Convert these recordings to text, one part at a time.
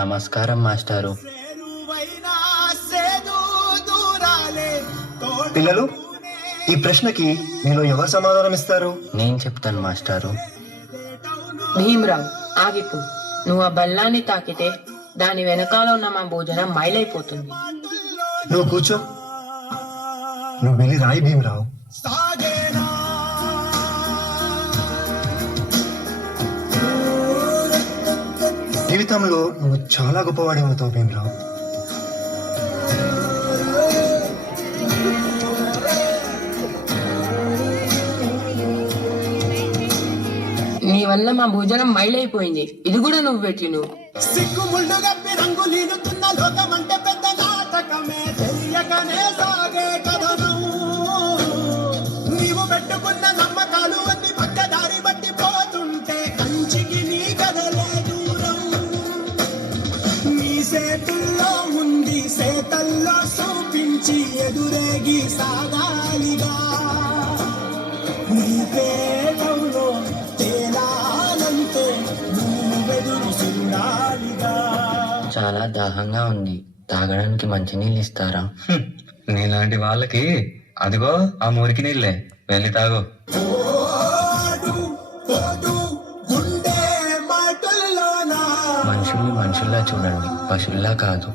నమస్కారం మాస్టారు. పిల్లలు, ఈ ప్రశ్నకి మీలో ఎవరు సమాధానం ఇస్తారు? నేను చెప్తాను మాస్టారు. భీమరావు, ఆగిపో. నువ్వు ఆ బల్లాన్ని తాకితే దాని వెనకాల ఉన్న మా భోజనం మైలైపోతుంది. నువ్వు కూర్చో. నువ్వు వెళ్ళి రాయి భీమరావు. జీవితంలో నువ్వు చాలా గొప్పవాడి అవుతావు భీమరావు. నీ వల్ల మా భోజనం మైలైపోయింది. ఇది కూడా నువ్వు పెట్టి నువ్వు సిగ్గుముళ్ళు గప్పి రంగులీనుతున్న లోకమంటే పెద్ద నాటకమే తెలియకనే సాగే కథనం. నీవు పెట్టుకున్న నమ్మకాలు అన్ని పక్కదారి బట్టి పోతుంటే కంచికి నీ కథలే దూరం. నీ సేతుల్లో ఉంది సేతల్లో చూపించి ఎదురేగి సాగాలిగా. నీ పేటంలో తేలాలంటే నువ్వెదురు చూడాలిగా. చాలా దాహంగా ఉంది, తాగడానికి మంచినీళ్ళు ఇస్తారా? నీలాంటి వాళ్ళకి అదిగో ఆ మురికి నీళ్ళే, వెళ్ళి తాగు. మనుషుల్ని మనుషుల్లా చూడండి, పశువుల్లా కాదు.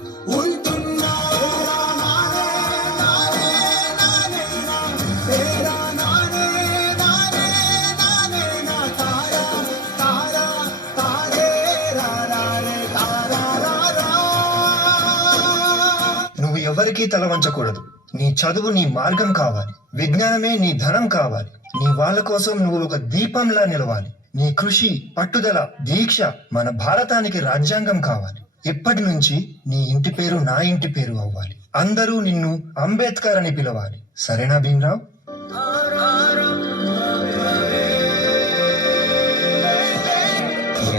నువ్వు ఎవరికీ తల వంచకూడదు. నీ చదువు నీ మార్గం కావాలి, విజ్ఞానమే నీ ధనం కావాలి. నీ వాళ్ళ కోసం నువ్వు ఒక దీపంలా నిలవాలి. నీ కృషి, పట్టుదల, దీక్ష మన భారతానికి రాజ్యాంగం కావాలి. ఇప్పటి నుంచి నీ ఇంటి పేరు నా ఇంటి పేరు అవ్వాలి. అందరూ నిన్ను అంబేద్కర్ అని పిలవాలి. సరేనా భీమరావు?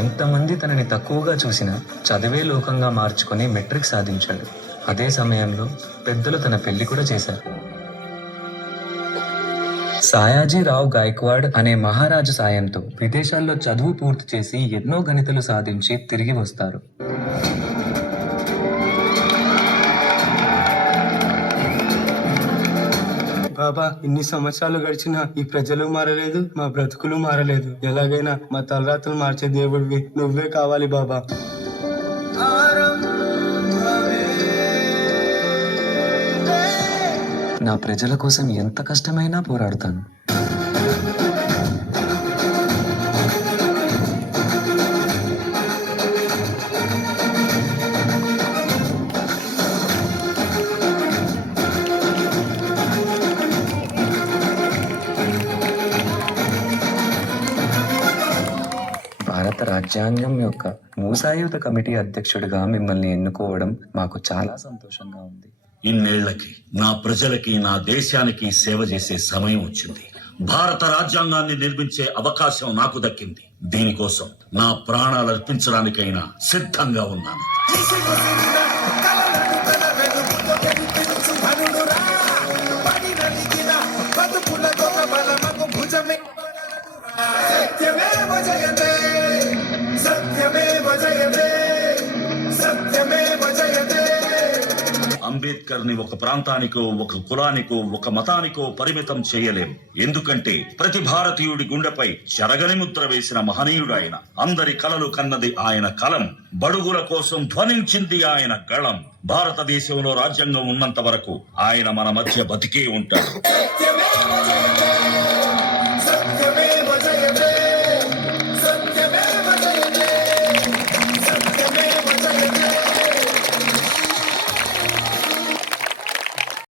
ఎంతమంది తనని తక్కువగా చూసినా చదివే లోకంగా మార్చుకొని మెట్రిక్ సాధించాడు. అదే సమయంలో పెద్దలు తన పెళ్లి కూడా చేశారు. సాయాజీరావు గాయక్వాడ్ అనే మహారాజు సాయంతో విదేశాల్లో చదువు పూర్తి చేసి ఎన్నో గణితలు సాధించి తిరిగి వస్తారు. బాబా, ఇన్ని సంవత్సరాలు గడిచినా ఈ ప్రజలు మారలేదు, మా బ్రతుకులు మారలేదు. ఎలాగైనా మా తలరాతలు మార్చే దేవుడివి నువ్వే కావాలి బాబా. నా ప్రజల కోసం ఎంత కష్టమైనా పోరాడుతాను. భారత రాజ్యాంగం యొక్క మూసాయుధ కమిటీ అధ్యక్షుడిగా మిమ్మల్ని ఎన్నుకోవడం మాకు చాలా సంతోషంగా ఉంది. ఇన్నేళ్లకి నా ప్రజలకి, నా దేశానికి సేవ చేసే సమయం వచ్చింది. భారత రాజ్యాంగాన్ని నిర్మించే అవకాశం నాకు దక్కింది. దీనికోసం నా ప్రాణాలు అర్పించడానికైనా సిద్ధంగా ఉన్నాను. అంబేద్కర్ ని ఒక ప్రాంతానికో, ఒక కులానికో, ఒక మతానికో పరిమితం చేయలేం. ఎందుకంటే ప్రతి భారతీయుడి గుండెపై చెరగని ముద్ర వేసిన మహనీయుడు ఆయన. అందరి కలలు కన్నది ఆయన కలం, బడుగుల కోసం ధ్వనించింది ఆయన గళం. భారతదేశంలో రాజ్యాంగం ఉన్నంత వరకు ఆయన మన మధ్య బతికే ఉంటాడు.